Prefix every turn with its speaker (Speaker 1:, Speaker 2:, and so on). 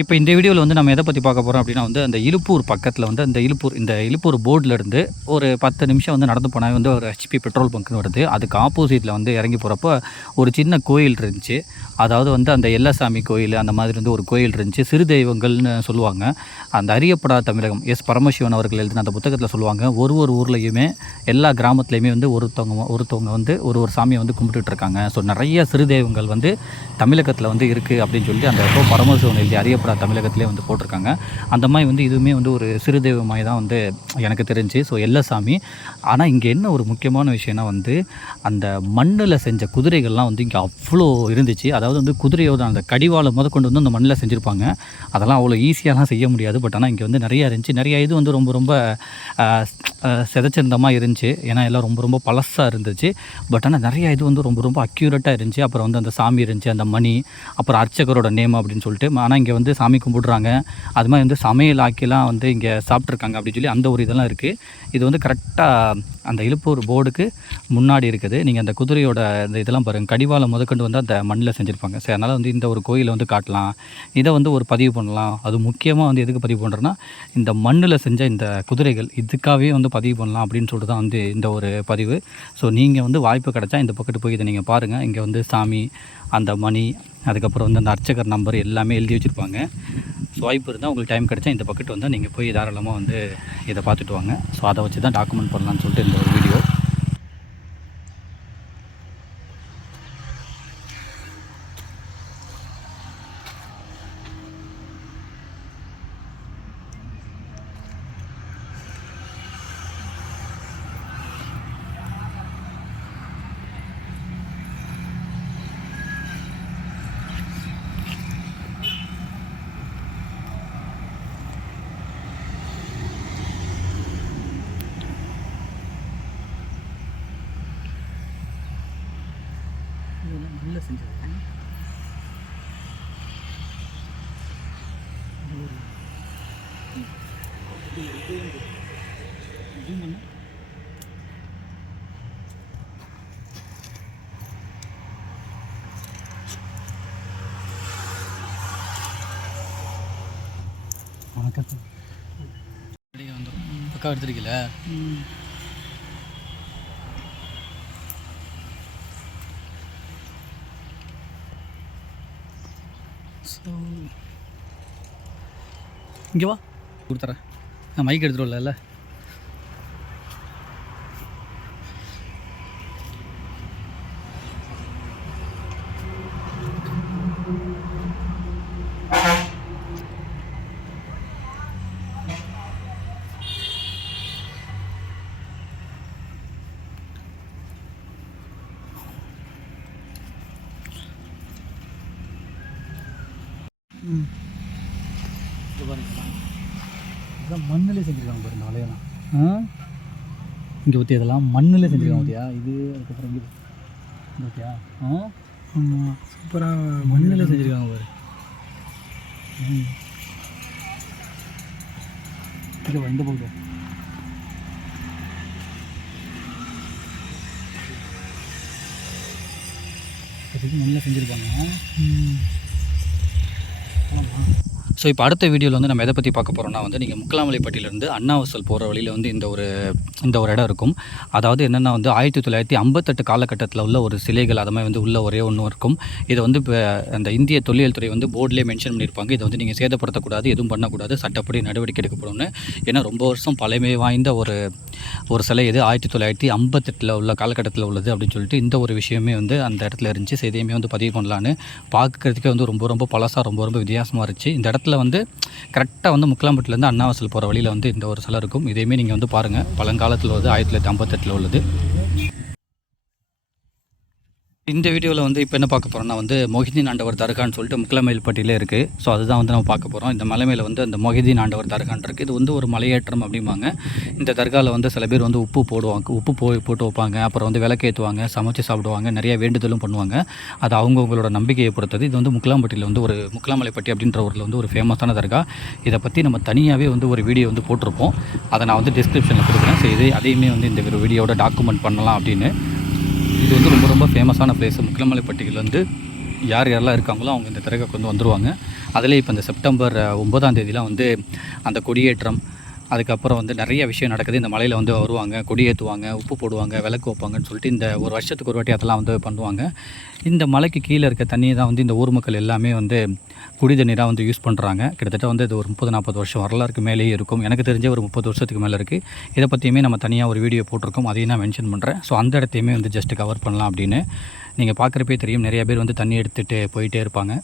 Speaker 1: இப்போ இந்த வீடியோவில் வந்து நம்ம எதை பற்றி பார்க்க போகிறோம் அப்படின்னா வந்து அந்த இழுப்பூர் பக்கத்தில் வந்து அந்த இழுப்பூர் இந்த இழுப்பூர் போர்டிலேருந்து ஒரு பத்து நிமிஷம் வந்து நடந்து போனால் வந்து ஒரு ஹெச்பி பெட்ரோல் பங்க்னு வருது. அதுக்கு ஆப்போசிட்டில் வந்து இறங்கி போகிறப்போ ஒரு சின்ன கோயில் இருந்துச்சு. அதாவது வந்து அந்த எல்லசாமி கோயில் அந்த மாதிரி வந்து ஒரு கோயில் இருந்துச்சு. சிறு தெய்வங்கள்னு சொல்லுவாங்க. அந்த அறியப்படாத தமிழகம் எஸ். பரமசிவன் அவர்கள் எழுதின அந்த புத்தகத்தில் சொல்லுவாங்க ஒரு ஒரு ஊர்லேயுமே எல்லா கிராமத்துலேயுமே வந்து ஒருத்தவங்க ஒருத்தவங்க வந்து ஒரு ஒரு சாமியை வந்து கும்பிட்டுட்ருக்காங்க ஸோ நிறைய சிறு தெய்வங்கள் வந்து தமிழகத்தில் வந்து இருக்குது அப்படின்னு சொல்லி அந்த இப்போ பரமசிவன் எழுதி அறியப்படாத தமிழகத்திலே வந்து போட்டிருக்காங்க. அந்த மாதிரி வந்து இதுவுமே வந்து ஒரு சிறு தெய்வமாய் தான் வந்து எனக்கு தெரிஞ்சு. ஸோ எல்லசாமி ஆனால் இங்கே என்ன ஒரு முக்கியமான விஷயம்னா வந்து அந்த மண்ணில் செஞ்ச குதிரைகள்லாம் வந்து இங்கே அவ்வளோ இருந்துச்சு. அதாவது அதாவது வந்து குதிரையோட அந்த கடிவாளை முத கொண்டு வந்து அந்த மண்ணில் செஞ்சுருப்பாங்க. அதெல்லாம் அவ்வளோ ஈஸியாலாம் செய்ய முடியாது. பட் ஆனால் இங்கே வந்து நிறையா இருந்துச்சு. நிறைய இது வந்து ரொம்ப ரொம்ப ஆஹ், சிதைச்சிருந்தமாக இருந்துச்சு. ஏன்னா எல்லாம் ரொம்ப ரொம்ப பழசாக இருந்துச்சு. பட் ஆனால் நிறைய இது வந்து ரொம்ப ரொம்ப அக்யூரேட்டாக இருந்துச்சு. அப்புறம் வந்து அந்த சாமி இருந்துச்சு அந்த மணி அப்புறம் அர்ச்சகரோட நேம் அப்படின்னு சொல்லிட்டு. ஆனால் இங்கே வந்து சாமி கும்பிடுறாங்க. அது மாதிரி வந்து சமையல் ஆக்கிலாம் வந்து இங்கே சாப்பிட்ருக்காங்க அப்படின்னு சொல்லி அந்த ஒரு இதெல்லாம் இருக்குது இது வந்து கரெக்டாக அந்த இழுப்பூர் போர்டுக்கு முன்னாடி இருக்குது. நீங்கள் அந்த குதிரையோட இந்த இதெல்லாம் பாருங்கள் கடிவாளம் முதற்கொண்டு வந்து அந்த மண்ணில் செஞ்சுருப்பாங்க. சரி அதனால் வந்து இந்த ஒரு கோயிலை வந்து காட்டலாம். இதை வந்து ஒரு பதிவு பண்ணலாம். அது முக்கியமாக வந்து எதுக்கு பதிவு பண்ணுறேன்னா இந்த மண்ணில் செஞ்ச இந்த குதிரைகள் இதுக்காகவே வந்து பதிவு பண்ணலாம் அப்படின்னு சொல்லிட்டு தான் வந்து இந்த ஒரு பதிவு. ஸோ நீங்கள் வந்து வாய்ப்பு கிடைச்சா இந்த பக்கத்து போய் இதை நீங்கள் பாருங்கள் இங்கே வந்து சாமி அந்த மணி அதுக்கப்புறம் வந்து அந்த அர்ச்சகர் நம்பர் எல்லாமே எழுதி வச்சுருப்பாங்க. ஸோ வாய்ப்பு இருந்தால் உங்களுக்கு டைம் கிடைச்சா இந்த பக்கெட் வந்தால் நீங்கள் போய் தாராளமாக வந்து இதை பார்த்துட்டு வாங்க. ஸோ அதை வச்சு தான் டாக்குமெண்ட் பண்ணலான்னு சொல்லிட்டு இந்த ஒரு வீடியோ நல்ல செஞ்சது. வணக்கம். வந்துடும் பக்கா எடுத்துருக்கீல ஸோ இங்கே வா. கொடுத்துறேன். நான் மைக் எடுத்துகிட்டு வரல இது பாருங்க இதெல்லாம் மண்ணிலே செஞ்சுருக்காங்க பாருங்க வலையெல்லாம். ஆ? இங்கே பற்றி இதெல்லாம்? மண்ணில் செஞ்சுருக்காங்க பார்த்தியா இது அதுக்கப்புறம் இங்கே பார்த்தியா ஆ?
Speaker 2: ஆமாம் சூப்பராக
Speaker 1: மண்ணில் செஞ்சுருக்காங்க பாரு. வா, இந்த பக்கம் மண்ணில் செஞ்சுருப்பாங்க. ஸோ இப்போ அடுத்த வீடியோவில் வந்து நம்ம எதை பற்றி பார்க்க போகிறோம்னா வந்து நீங்கள் முக்கலாமலைப்பட்டியிலேருந்து அண்ணாவசல் போகிற வழியில் வந்து இந்த ஒரு இந்த ஒரு இடம் இருக்கும். அதாவது என்னென்னா வந்து ஆயிரத்தி தொள்ளாயிரத்தி ஐம்பத்தெட்டு காலகட்டத்தில் உள்ள ஒரு சிலைகள் அது மாதிரி வந்து உள்ள ஒரே ஒன்று இருக்கும். இதை வந்து இப்போ அந்த இந்திய தொல்லியல் துறை வந்து போர்டிலே மென்ஷன் பண்ணியிருப்பாங்க. இதை வந்து நீங்கள் சேதப்படுத்தக்கூடாது எதுவும் பண்ணக்கூடாது சட்டப்படி நடவடிக்கை எடுக்கப்படும்னு ஏன்னா ரொம்ப வருஷம் பழமை வாய்ந்த ஒரு ஒரு சிலை இது ஆயிரத்தி தொள்ளாயிரத்தி ஐம்பத்தெட்டில் உள்ள காலகட்டத்தில் உள்ளது அப்படின்னு சொல்லிட்டு இந்த ஒரு விஷயமே வந்து அந்த இடத்துல இருந்துச்சு. செய்தியுமே வந்து பதிவு பண்ணலான்னு. பார்க்குறதுக்கே வந்து ரொம்ப ரொம்ப பழசாக ரொம்ப ரொம்ப வித்தியாசமாக இருந்துச்சு. இந்த இடத்துல வந்து கரெக்டாக வந்து முக்கலாம்பட்டிலேருந்து அண்ணாவாசல் போகிற வழியில் வந்து இந்த ஒரு சிலை இருக்கும். இதையுமே நீங்கள் வந்து பாருங்கள் பழங்காலத்தில் உள்ளது ஆயிரத்தி தொள்ளாயிரத்தி ஐம்பத்தெட்டில் உள்ளது. இந்த வீடியோவில் வந்து இப்போ என்ன பார்க்க போகிறோம்னா வந்து மொஹிதீன் ஆண்டவர் தர்கான்னு சொல்லிட்டு முக்கிலமயில்பட்டியிலே இருக்குது ஸோ அதுதான் வந்து நம்ம பார்க்க போகிறோம் இந்த மலை மேலே வந்து அந்த மொஹிதீன் ஆண்டவர் தர்கான் இருக்குது இது வந்து ஒரு மலையேற்றம் அப்படிம்பாங்க. இந்த தர்காவில் வந்து சில பேர் வந்து உப்பு போடுவாங்க. உப்பு போ போட்டு வைப்பாங்க. அப்புறம் வந்து விளக்கேற்றுவாங்க சமைச்சு சாப்பிடுவாங்க. நிறைய வேண்டுதலும் பண்ணுவாங்க. அது அவங்கவுங்களோட நம்பிக்கையை பொறுத்தது. இது வந்து முக்கலாம்பட்டியில் வந்து ஒரு முக்கலாமலைப்பட்டி அப்படின்ற ஊரில் வந்து ஒரு ஃபேமஸான தர்கா. இதை பற்றி நம்ம தனியாகவே வந்து ஒரு வீடியோ வந்து போட்டிருப்போம். அதை நான் வந்து டிஸ்கிரிப்ஷனில் கொடுக்குறேன். ஸோ இது அதையுமே வந்து இந்த ஒரு வீடியோட டாக்குமெண்ட் பண்ணலாம் அப்படின்னு. இது வந்து ரொம்ப ஃபேமஸான பிளேஸ் முக்கிலமலைப்பட்டியில் வந்து யார் யாரெல்லாம் இருக்காங்களோ அவங்க இந்த திரைக்கு வந்து வந்துடுவாங்க அதிலே இப்போ இந்த செப்டம்பர் அஹ், ஒன்பதாம் வந்து அந்த கொடியேற்றம் அதுக்கப்புறம் வந்து நிறைய விஷயம் நடக்குது. இந்த மலையில் வந்து வருவாங்க கொடியேற்றுவாங்க உப்பு போடுவாங்க விளக்கு வைப்பாங்கன்னு சொல்லிட்டு இந்த ஒரு வருஷத்துக்கு ஒரு வாட்டி அதெல்லாம் வந்து பண்ணுவாங்க. இந்த மலைக்கு கீழே இருக்க தண்ணியை தான் வந்து இந்த ஊர் மக்கள் எல்லாமே வந்து குடி தண்ணீராக வந்து யூஸ் பண்ணுறாங்க கிட்டத்தட்ட வந்து இது ஒரு முப்பது நாற்பது வருஷம் வரலாறுக்கு மேலேயே இருக்கும். எனக்கு தெரிஞ்ச ஒரு முப்பது வருஷத்துக்கு மேலே இருக்குது இதை பற்றியுமே நம்ம தனியாக ஒரு வீடியோ போட்டிருக்கோம். அதையும் நான் மென்ஷன் பண்ணுறேன் ஸோ அந்த இடத்தையுமே வந்து ஜஸ்ட் கவர் பண்ணலாம் அப்படின்னு. நீங்கள் பார்க்குறப்பே தெரியும். நிறைய பேர் வந்து தண்ணி எடுத்துகிட்டு போயிட்டே இருப்பாங்க.